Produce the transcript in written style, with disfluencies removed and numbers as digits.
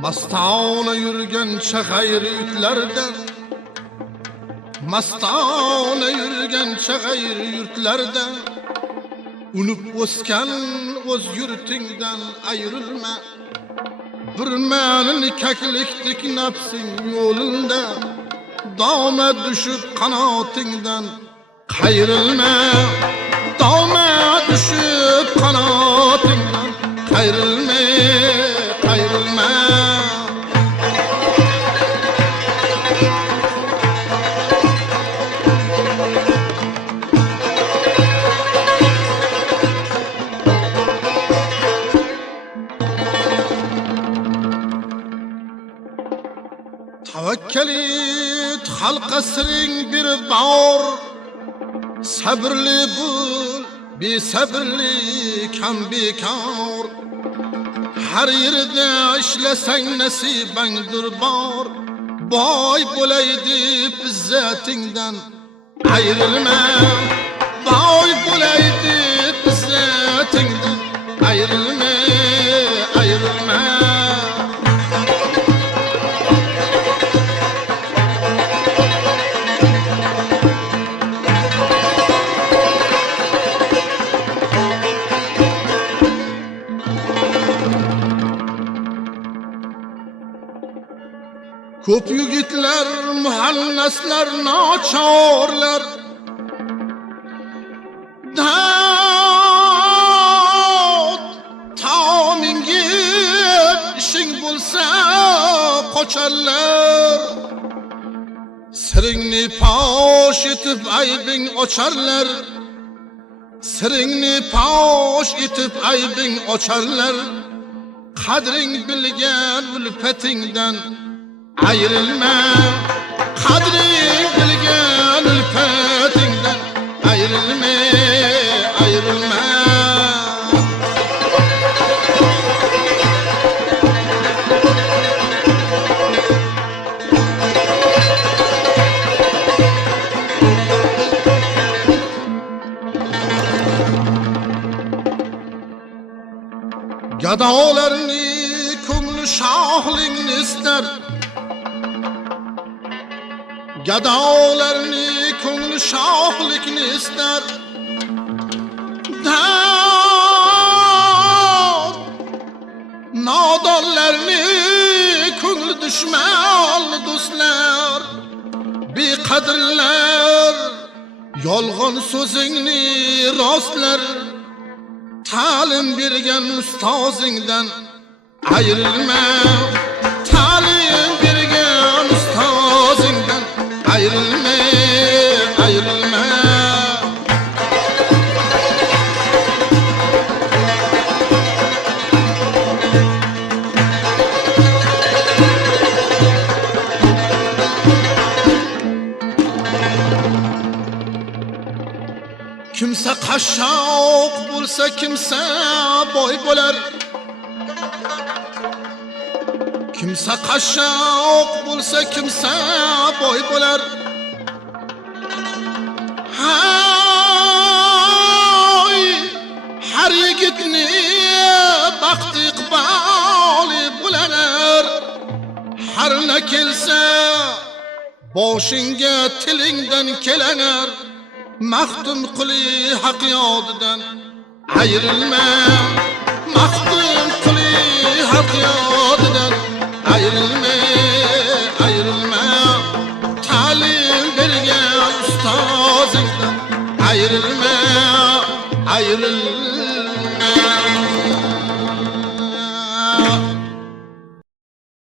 Mastana yürgençe gayrı yurtlardan, mastana yürgençe gayrı yurtlardan, unup o'sgan o'z yurtingdan ayrılma. Bir menin kaklikdik nafsing yo'lunda, dama düşüp kanatingdan qayrilma. Dama düşüp kanatingdan qayrilma, qayrilma. Tevekkül et halka siring bir bağır, sabırlı bul, bir sabırlı kam bekar. Her yerde işlesen nasibangdir bar, boy bo'laydi izzatinden ayrılma. Boy bo'laydi izzatinden ayrılma, ayrılma. Köp yigitler, muhallaslar, naçorlar Dağıt tamingib işin bulsa koçarlar. Siringni poş etip aybing ocharlar. Siringni poş etip aybing ocharlar. Qadring bilgan ulfatingdan ayrılma. Kadring bilgan ulfatingdan ayrılma, ayrılma. Gadolarni ko'ngli shohligini istar. Gadolarni ko'ngli shohlikni istar. Nodonlarni ko'ngli dushman do'stlar. Beqadrlar yolg'on so'zingni rostlar. Ta'lim bergan ustozingdan ayrılma. Ta'lim bergan ustozingdan ayrılma, ayrılma. Kimse qashshoq bo'lsa, kimse boy bo'lar. Kimse qashshoq bo'lsa, kimse boy bo'lar. Hay, har yigitni baxti iqboli bo'lar. Har na kelsa boshingga tilingdan kelanar. Maxdum qili haq yodidan ayrılma. Maxdum qili haq yodidan ayrılma, ayrılma. Ta'lim bergan ustozingdan ayrılma, ayrılma.